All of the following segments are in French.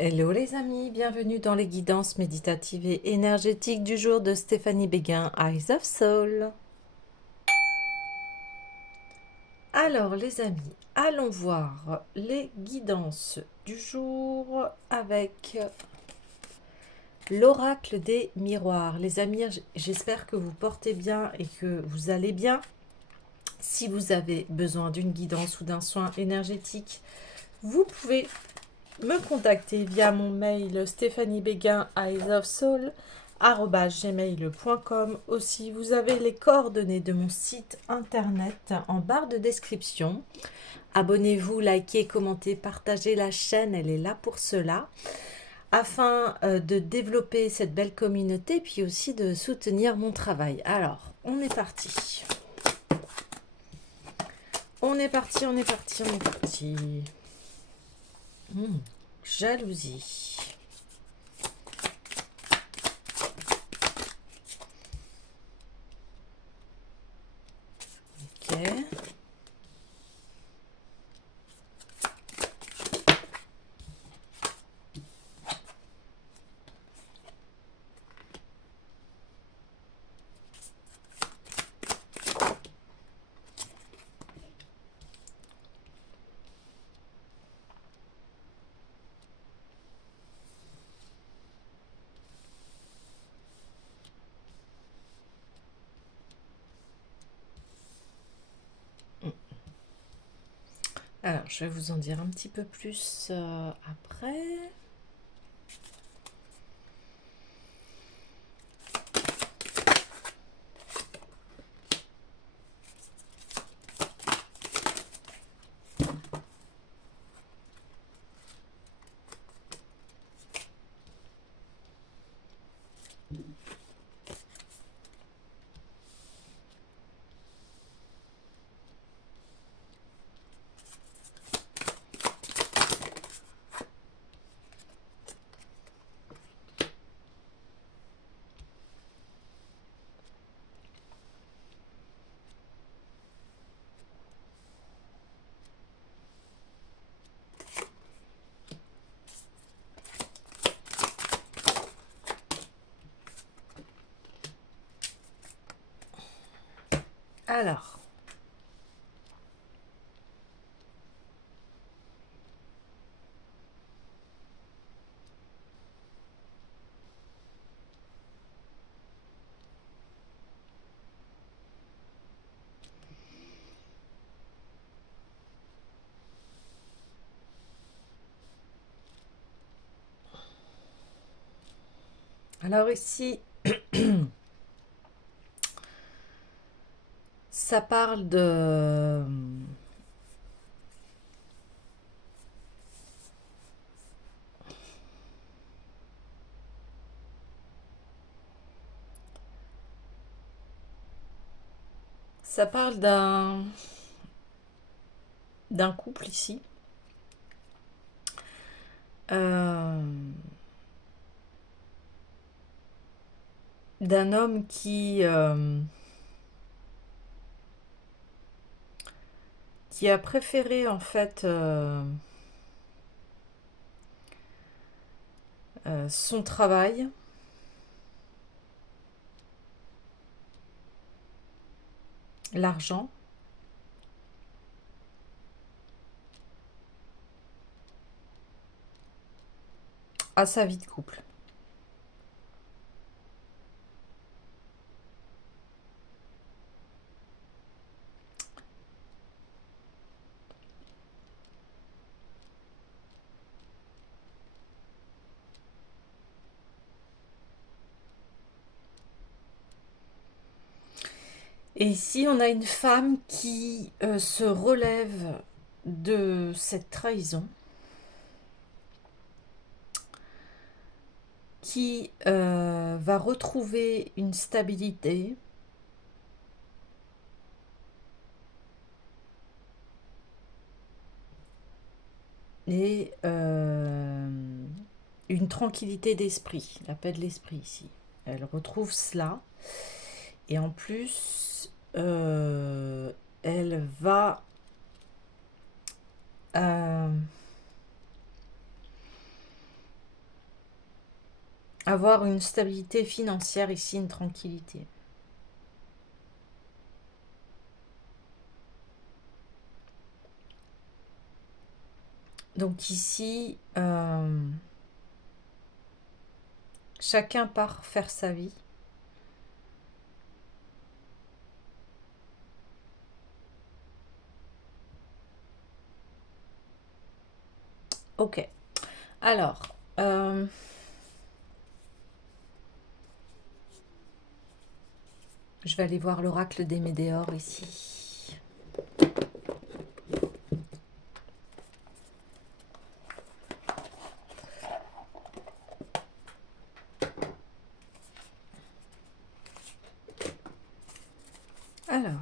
Hello les amis, bienvenue dans les guidances méditatives et énergétiques du jour de Stéphanie Béguin, Eyes of Soul. Alors les amis, allons voir les guidances du jour avec l'oracle des miroirs. Les amis, j'espère que vous portez bien et que vous allez bien. Si vous avez besoin d'une guidance ou d'un soin énergétique, vous pouvez me contacter via mon mail stephaniebéguin@gmail.com. Aussi, vous avez les coordonnées de mon site internet en barre de description. Abonnez-vous, likez, commentez, partagez la chaîne, elle est là pour cela, afin de développer cette belle communauté, puis aussi de soutenir mon travail. Alors, on est parti. On est parti, on est parti, on est parti. Jalousie. Ok. Alors, je vais vous en dire un petit peu plus après. Alors, alors ici, ça parle de... Ça parle d'un couple ici. Euh, D'un homme qui a préféré en fait son travail l'argent à sa vie de couple. Et ici, on a une femme qui se relève de cette trahison, qui va retrouver une stabilité et une tranquillité d'esprit, la paix de l'esprit ici. Elle retrouve cela. Et en plus, elle va euh, avoir une stabilité financière ici, une tranquillité. Donc ici, chacun part faire sa vie. Ok. Alors, je vais aller voir l'oracle des Médéors ici. Alors,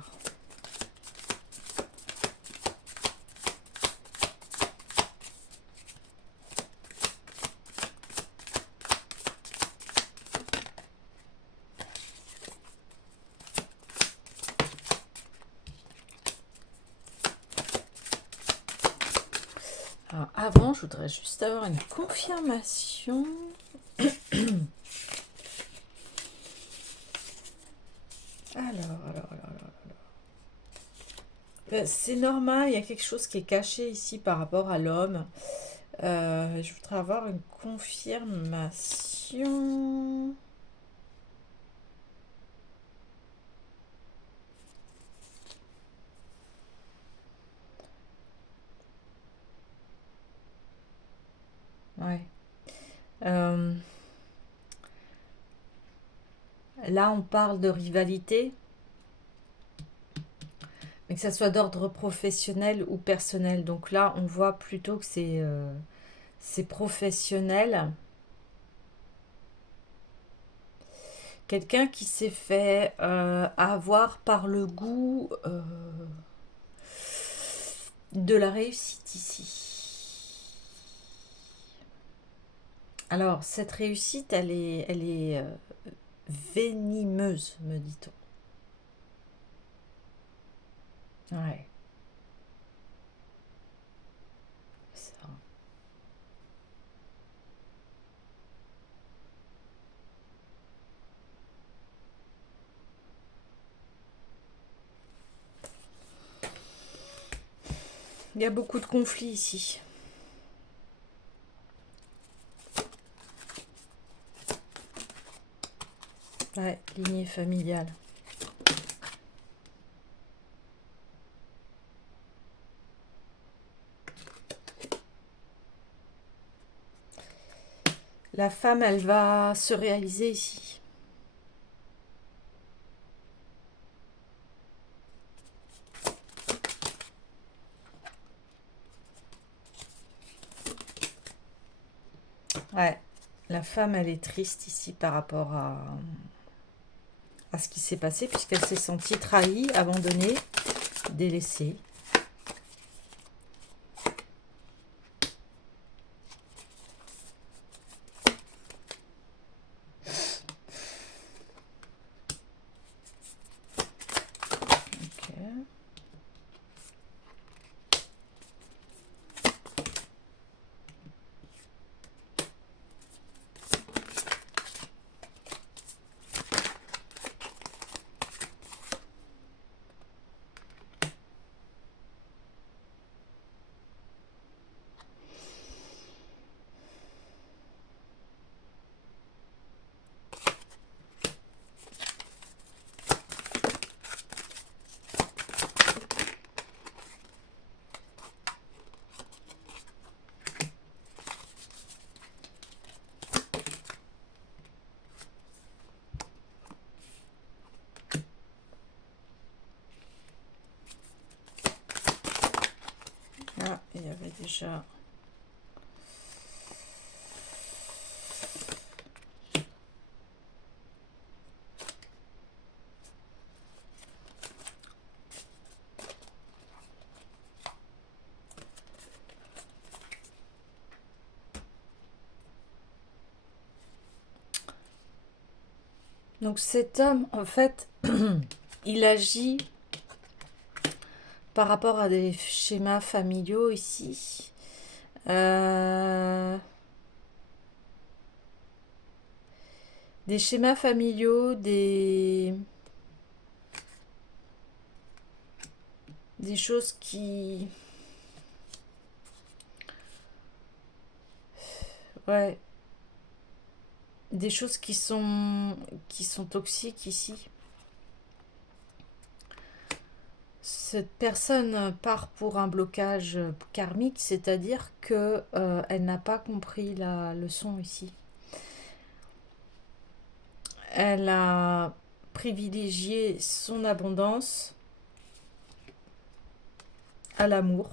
avant, je voudrais juste avoir une confirmation. Alors. C'est normal, il y a quelque chose qui est caché ici par rapport à l'homme. Je voudrais avoir une confirmation. Ouais. Là, on parle de rivalité, mais que ça soit d'ordre professionnel ou personnel. Donc là, on voit plutôt que c'est professionnel. Quelqu'un qui s'est fait avoir par le goût de la réussite ici. Alors, cette réussite, elle est venimeuse, me dit-on. Ouais. Ça. Il y a beaucoup de conflits ici. Ouais, lignée familiale. La femme, elle va se réaliser ici. Ouais, la femme, elle est triste ici par rapport à ce qui s'est passé, puisqu'elle s'est sentie trahie, abandonnée, délaissée. Ok. Ah, il y avait déjà... Donc cet homme, en fait, il agit par rapport à des schémas familiaux ici. Des schémas familiaux, des choses qui... Ouais, des choses qui sont toxiques ici. Cette personne part pour un blocage karmique, c'est-à-dire que elle n'a pas compris la leçon ici. Elle a privilégié son abondance à l'amour.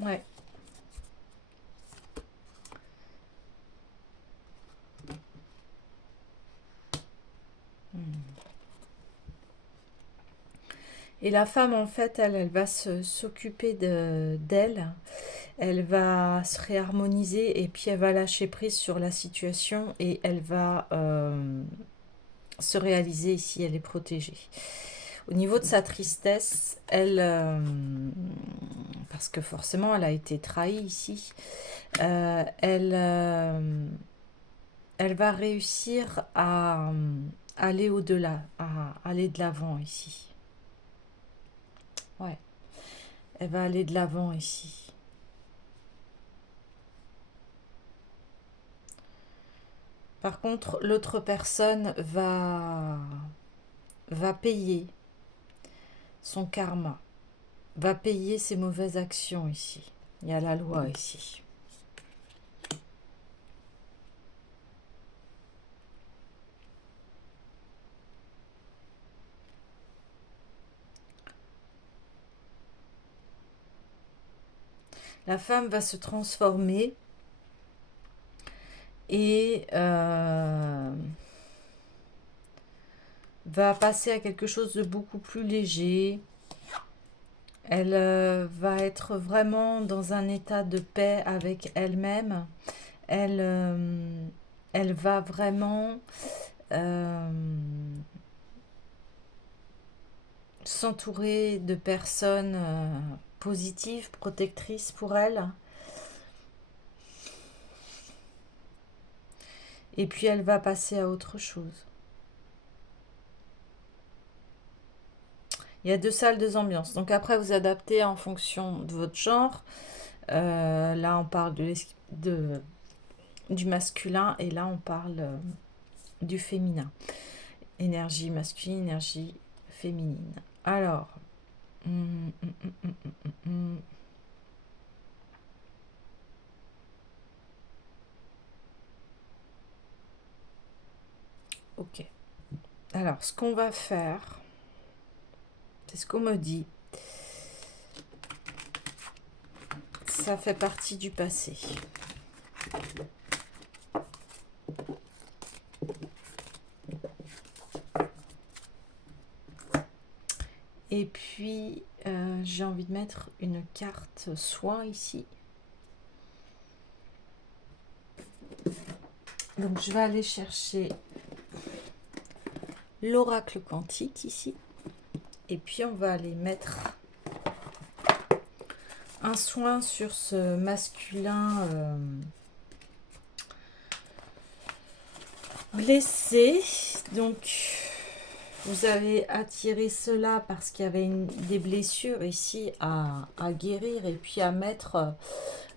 Ouais. Et la femme, en fait, elle va s'occuper d'elle. Elle va se réharmoniser et puis elle va lâcher prise sur la situation et elle va se réaliser ici. Elle est protégée. Au niveau de sa tristesse, elle, parce que forcément elle a été trahie ici, elle va réussir à aller au-delà, à aller de l'avant ici. Ouais, elle va aller de l'avant ici. Par contre, l'autre personne va payer son karma, va payer ses mauvaises actions ici. Il y a la loi ici. La femme va se transformer et va passer à quelque chose de beaucoup plus léger. Elle va être vraiment dans un état de paix avec elle-même. Elle, elle va vraiment s'entourer de personnes positives, protectrices pour elle. Et puis elle va passer à autre chose. Il y a deux salles, deux ambiances. Donc après, vous adaptez en fonction de votre genre. Là, on parle du masculin et là, on parle du féminin. Énergie masculine, énergie féminine. Alors, ok. Alors, ce qu'on va faire, c'est ce qu'on me dit. Ça fait partie du passé. Et puis, j'ai envie de mettre une carte soin ici. Donc, je vais aller chercher l'oracle quantique ici. Et puis, on va aller mettre un soin sur ce masculin blessé. Donc, vous avez attiré cela parce qu'il y avait des blessures ici à guérir et puis à mettre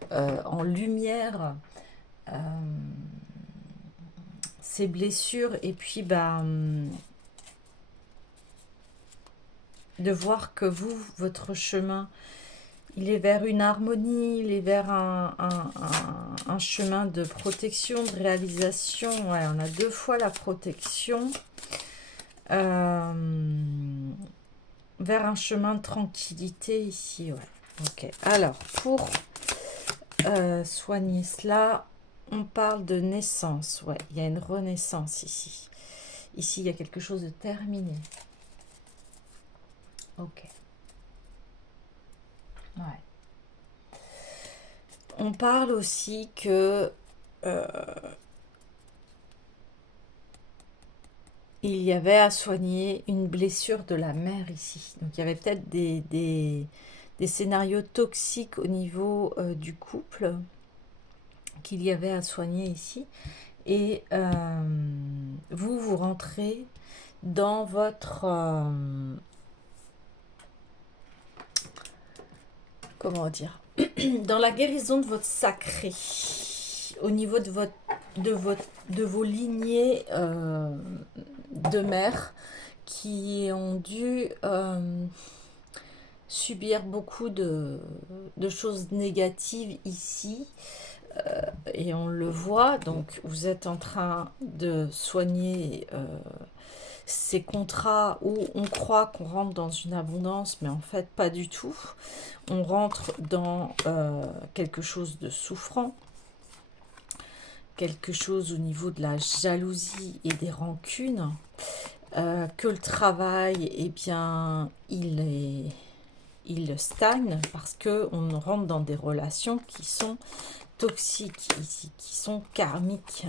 en lumière ces blessures et puis de voir que vous, votre chemin, il est vers une harmonie, il est vers un chemin de protection, de réalisation. Ouais, on a deux fois la protection. Vers un chemin de tranquillité ici. Ouais. Ok. Alors, pour soigner cela, on parle de naissance. Ouais, il y a une renaissance ici. Ici, il y a quelque chose de terminé. Ok. Ouais. On parle aussi que il y avait à soigner une blessure de la mère ici. Donc il y avait peut-être des des scénarios toxiques au niveau du couple qu'il y avait à soigner ici. Et vous rentrez dans votre... comment dire, dans la guérison de votre sacré, au niveau de vos lignées de mère qui ont dû subir beaucoup de choses négatives ici. Et on le voit, donc vous êtes en train de soigner ces contrats où on croit qu'on rentre dans une abondance, mais en fait pas du tout. On rentre dans quelque chose de souffrant, quelque chose au niveau de la jalousie et des rancunes, que le travail, eh bien, il stagne parce qu'on rentre dans des relations qui sont toxiques ici, qui sont karmiques.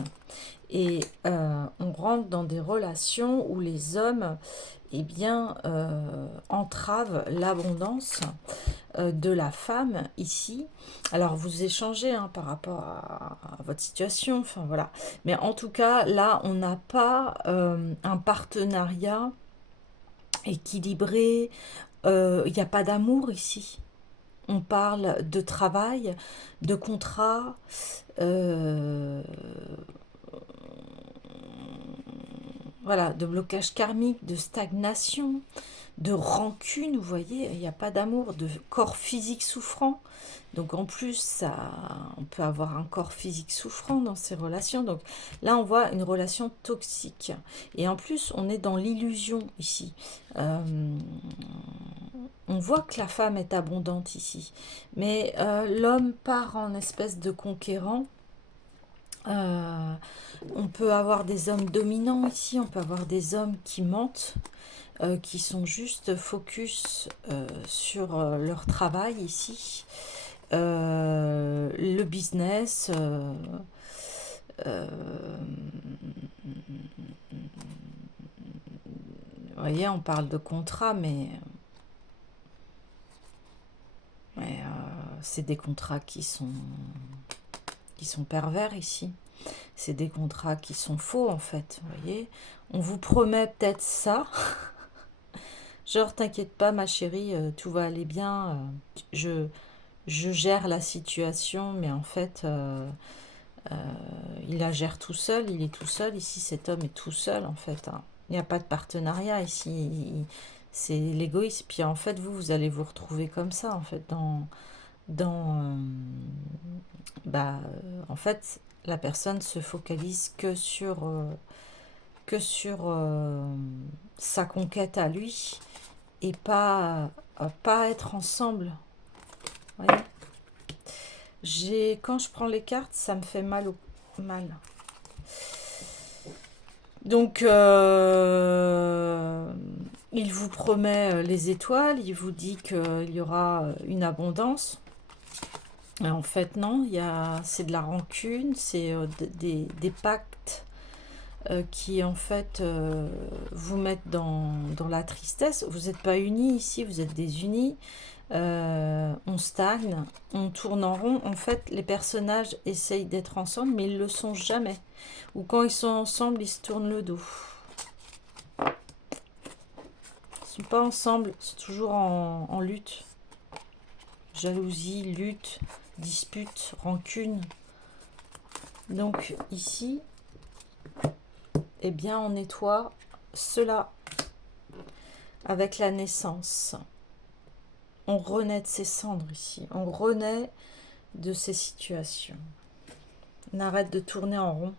Et on rentre dans des relations où les hommes, eh bien, entravent l'abondance de la femme ici. Alors vous échangez par rapport à votre situation, enfin voilà. Mais en tout cas, là, on n'a pas un partenariat équilibré. Il n'y a pas d'amour ici. On parle de travail, de contrat, voilà, de blocage karmique, de stagnation, de rancune, vous voyez, il n'y a pas d'amour, de corps physique souffrant. Donc en plus, on peut avoir un corps physique souffrant dans ces relations. Donc là, on voit une relation toxique. Et en plus, on est dans l'illusion ici. On voit que la femme est abondante ici. Mais l'homme part en espèce de conquérant. On peut avoir des hommes dominants ici, on peut avoir des hommes qui mentent, qui sont juste focus sur leur travail ici, le business, vous voyez, on parle de contrat, mais c'est des contrats qui sont pervers ici. C'est des contrats qui sont faux, en fait, vous voyez. On vous promet peut-être ça. Genre, t'inquiète pas, ma chérie, tout va aller bien. Je gère la situation, mais en fait, il la gère tout seul. Il est tout seul. Ici, cet homme est tout seul, en fait. Il n'y a pas de partenariat ici. C'est l'égoïsme. Puis, en fait, vous allez vous retrouver comme ça, en fait, en fait, la personne se focalise que sur sa conquête à lui et pas être ensemble. Vous voyez, quand je prends les cartes, ça me fait mal. Donc, il vous promet les étoiles, il vous dit qu'il y aura une abondance. En fait, non, c'est de la rancune, c'est des pactes qui, en fait, vous mettent dans la tristesse. Vous n'êtes pas unis ici, vous êtes désunis. On stagne, on tourne en rond. En fait, les personnages essayent d'être ensemble, mais ils ne le sont jamais. Ou quand ils sont ensemble, ils se tournent le dos. Ils ne sont pas ensemble, c'est toujours en lutte. Jalousie, lutte, dispute, rancune. Donc ici, eh bien on nettoie cela avec la naissance. On renaît de ses cendres ici. On renaît de ces situations. On arrête de tourner en rond.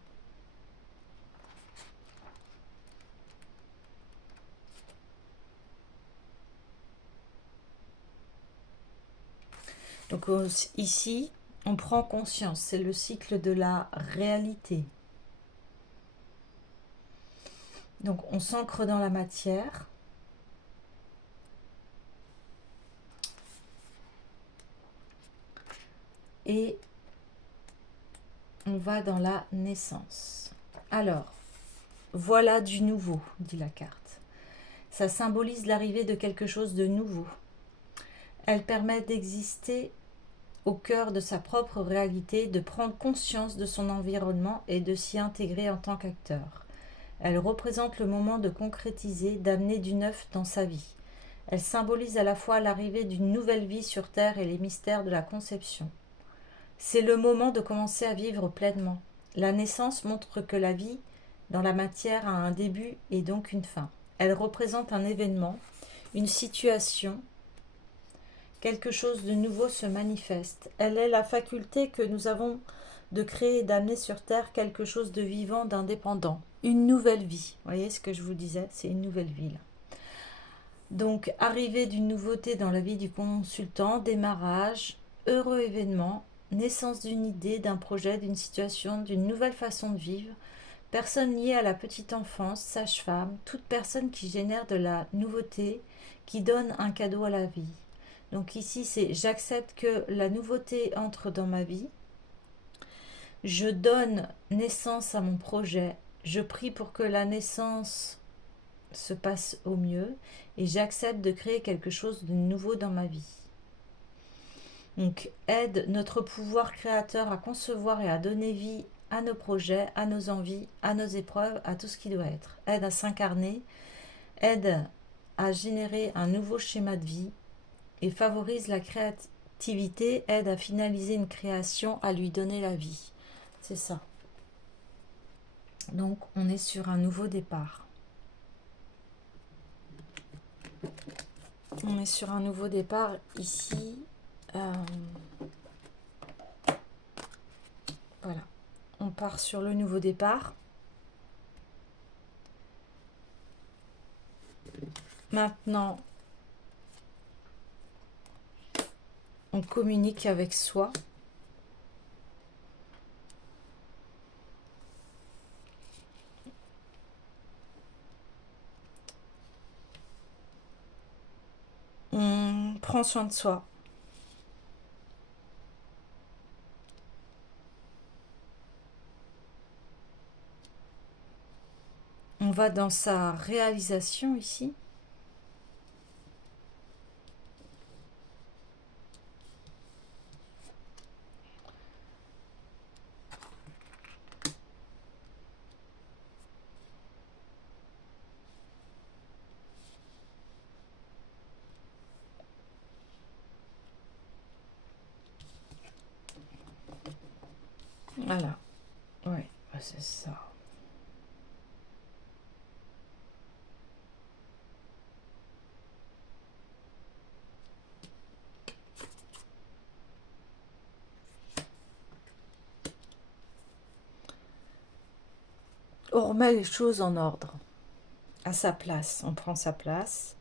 Donc ici, on prend conscience. C'est le cycle de la réalité. Donc on s'ancre dans la matière. Et on va dans la naissance. Alors, voilà du nouveau, dit la carte. Ça symbolise l'arrivée de quelque chose de nouveau. Elle permet d'exister au cœur de sa propre réalité, de prendre conscience de son environnement et de s'y intégrer en tant qu'acteur. Elle représente le moment de concrétiser, d'amener du neuf dans sa vie. Elle symbolise à la fois l'arrivée d'une nouvelle vie sur Terre et les mystères de la conception. C'est le moment de commencer à vivre pleinement. La naissance montre que la vie dans la matière a un début et donc une fin. Elle représente un événement, une situation, quelque chose de nouveau se manifeste. Elle est la faculté que nous avons de créer et d'amener sur Terre quelque chose de vivant, d'indépendant. Une nouvelle vie. Vous voyez ce que je vous disais? C'est une nouvelle vie là. Donc, arrivée d'une nouveauté dans la vie du consultant, démarrage, heureux événement, naissance d'une idée, d'un projet, d'une situation, d'une nouvelle façon de vivre, personne liée à la petite enfance, sage-femme, toute personne qui génère de la nouveauté, qui donne un cadeau à la vie. Donc ici, c'est j'accepte que la nouveauté entre dans ma vie, je donne naissance à mon projet, je prie pour que la naissance se passe au mieux et j'accepte de créer quelque chose de nouveau dans ma vie. Donc aide notre pouvoir créateur à concevoir et à donner vie à nos projets, à nos envies, à nos épreuves, à tout ce qui doit être. Aide à s'incarner, aide à générer un nouveau schéma de vie et favorise la créativité, aide à finaliser une création, à lui donner la vie. C'est ça. Donc on est sur un nouveau départ. On est sur un nouveau départ ici. Voilà. On part sur le nouveau départ. Maintenant, on communique avec soi. On prend soin de soi. On va dans sa réalisation ici. Voilà. Ouais, c'est ça. On remet les choses en ordre, à sa place. On prend sa place.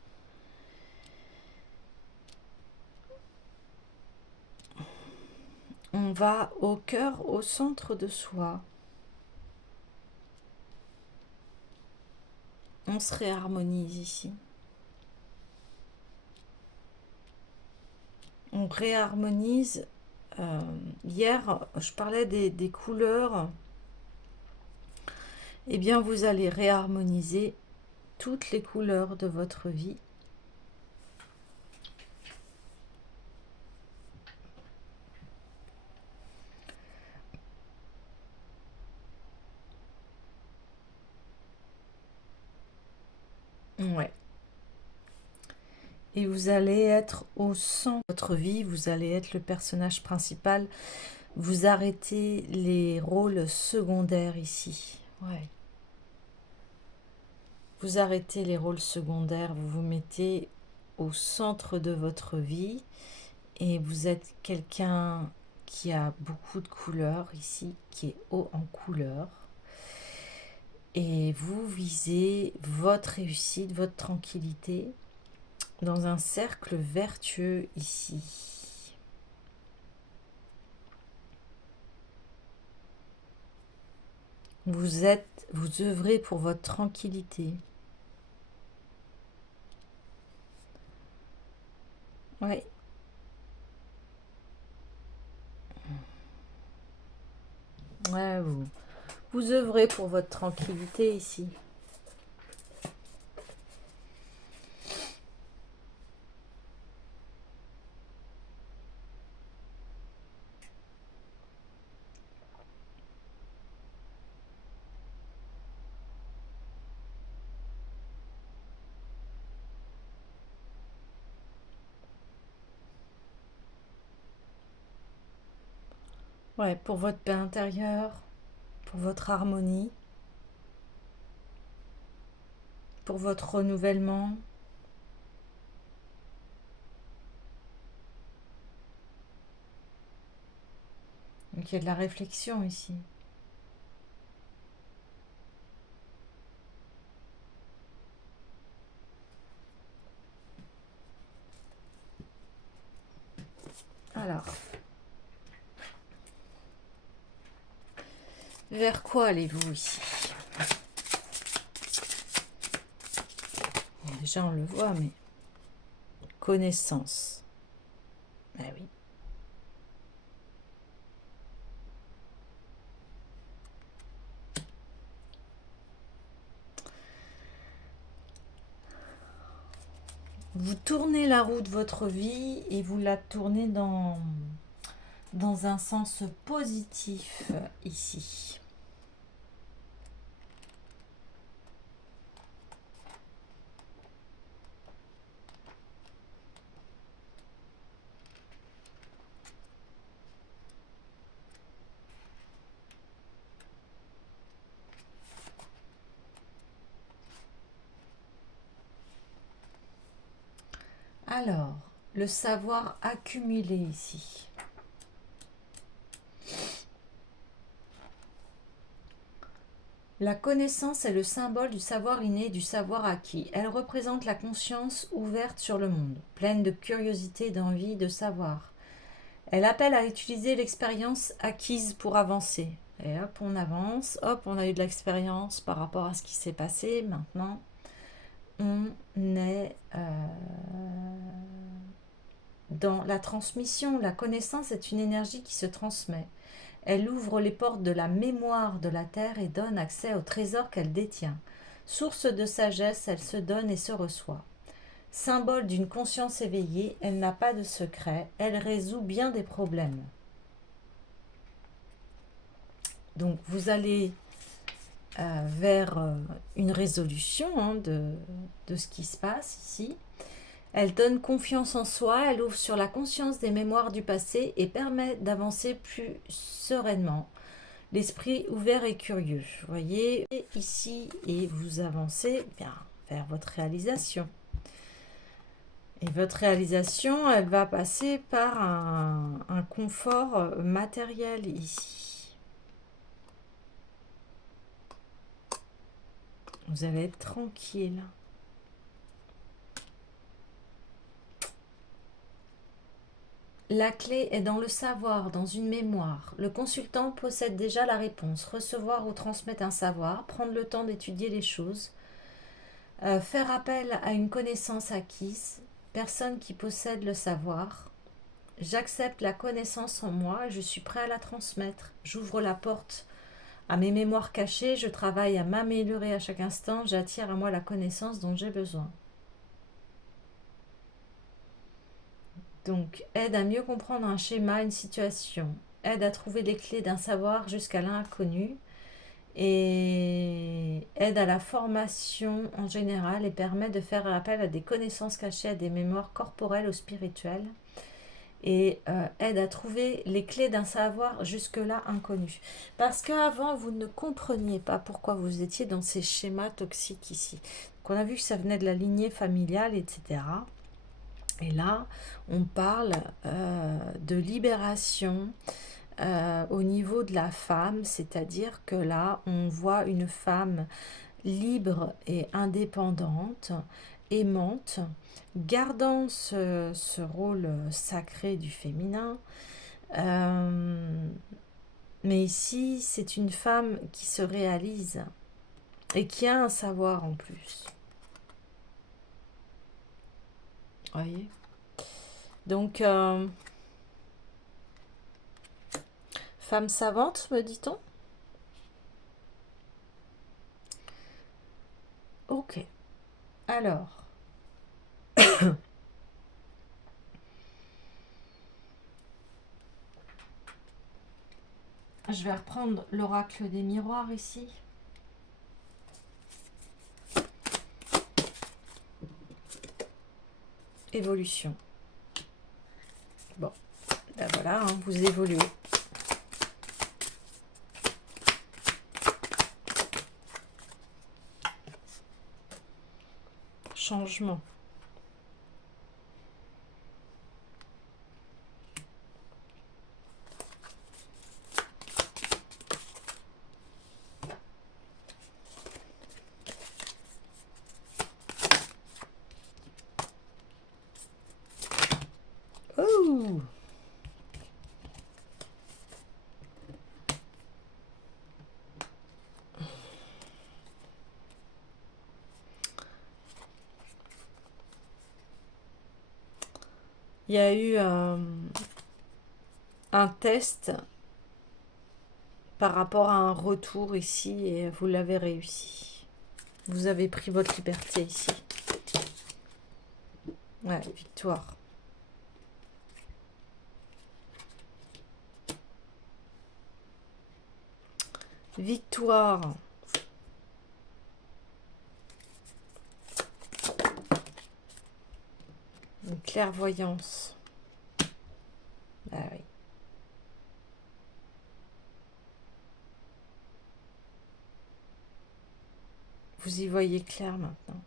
On va au cœur, au centre de soi. On se réharmonise ici. On réharmonise. Hier, je parlais des couleurs. Eh bien, vous allez réharmoniser toutes les couleurs de votre vie. Ouais. Et vous allez être au centre de votre vie, vous allez être le personnage principal. Vous arrêtez les rôles secondaires ici. Ouais. Vous arrêtez les rôles secondaires, vous vous mettez au centre de votre vie et vous êtes quelqu'un qui a beaucoup de couleurs ici, qui est haut en couleurs. Et vous visez votre réussite, votre tranquillité dans un cercle vertueux ici. Vous œuvrez pour votre tranquillité. Oui. Ouais, vous œuvrez pour votre tranquillité ici. Ouais, pour votre paix intérieure, pour votre harmonie, pour votre renouvellement. Donc il y a de la réflexion ici. Alors, vers quoi allez-vous ici? Déjà on le voit, mais connaissance. Ah oui. Vous tournez la roue de votre vie et vous la tournez dans un sens positif ici. Alors, le savoir accumulé ici. La connaissance est le symbole du savoir inné et du savoir acquis. Elle représente la conscience ouverte sur le monde, pleine de curiosité et d'envie de savoir. Elle appelle à utiliser l'expérience acquise pour avancer. Et hop, on avance, hop, on a eu de l'expérience par rapport à ce qui s'est passé. Maintenant, on est dans la transmission. La connaissance est une énergie qui se transmet. Elle ouvre les portes de la mémoire de la terre et donne accès au trésor qu'elle détient. Source de sagesse, elle se donne et se reçoit. Symbole d'une conscience éveillée, elle n'a pas de secret, elle résout bien des problèmes. Donc vous allez vers une résolution de ce qui se passe ici. Elle donne confiance en soi, elle ouvre sur la conscience des mémoires du passé et permet d'avancer plus sereinement. L'esprit ouvert et curieux. Vous voyez ici et vous avancez bien vers votre réalisation. Et votre réalisation, elle va passer par un confort matériel ici. Vous allez être tranquille. La clé est dans le savoir, dans une mémoire. Le consultant possède déjà la réponse. Recevoir ou transmettre un savoir, prendre le temps d'étudier les choses, faire appel à une connaissance acquise, personne qui possède le savoir. J'accepte la connaissance en moi et je suis prêt à la transmettre. J'ouvre la porte à mes mémoires cachées, je travaille à m'améliorer à chaque instant, j'attire à moi la connaissance dont j'ai besoin. Donc, aide à mieux comprendre un schéma, une situation, aide à trouver les clés d'un savoir jusqu'à l'inconnu et aide à la formation en général et permet de faire appel à des connaissances cachées, à des mémoires corporelles ou spirituelles et aide à trouver les clés d'un savoir jusque-là inconnu. Parce qu'avant, vous ne compreniez pas pourquoi vous étiez dans ces schémas toxiques ici. Donc, on a vu que ça venait de la lignée familiale, etc. Et là, on parle de libération au niveau de la femme, c'est-à-dire que là, on voit une femme libre et indépendante, aimante, gardant ce rôle sacré du féminin. Mais ici, c'est une femme qui se réalise et qui a un savoir en plus. Vous voyez ? Donc, femme savante, me dit-on ? Ok. Alors, je vais reprendre l'oracle des miroirs ici. Évolution. Bon, ben voilà, hein, vous évoluez. changement. Oh! Il y a eu un test par rapport à un retour ici et vous l'avez réussi. Vous avez pris votre liberté ici. Ouais, victoire. Victoire. Une clairvoyance. Ah oui. Vous y voyez clair maintenant.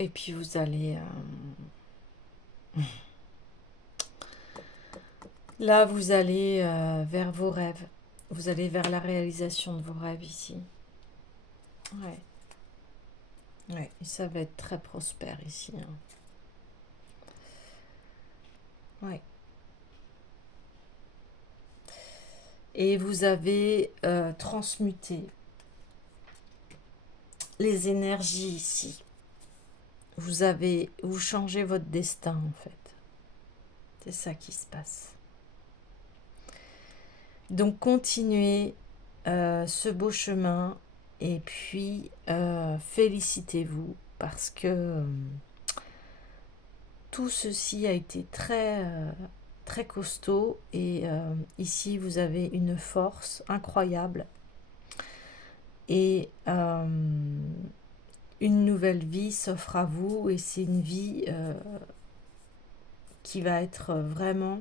Et puis vous allez... Là, vous allez vers vos rêves. Vous allez vers la réalisation de vos rêves ici. Ouais. Ouais, et ça va être très prospère ici. Hein. Ouais. Et vous avez transmuté les énergies ici. Vous changez votre destin en fait. C'est ça qui se passe. Donc continuez ce beau chemin et puis félicitez-vous parce que tout ceci a été très costaud et ici vous avez une force incroyable et une nouvelle vie s'offre à vous et c'est une vie qui va être vraiment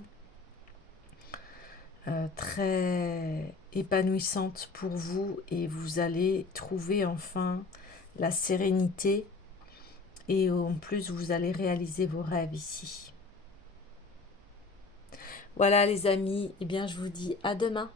très épanouissante pour vous et vous allez trouver enfin la sérénité et en plus vous allez réaliser vos rêves ici. Voilà les amis, eh bien je vous dis à demain.